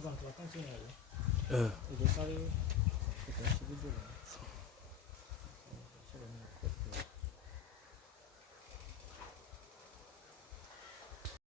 성광 왔다 갔다 해야 돼. 예. 8살이 11도.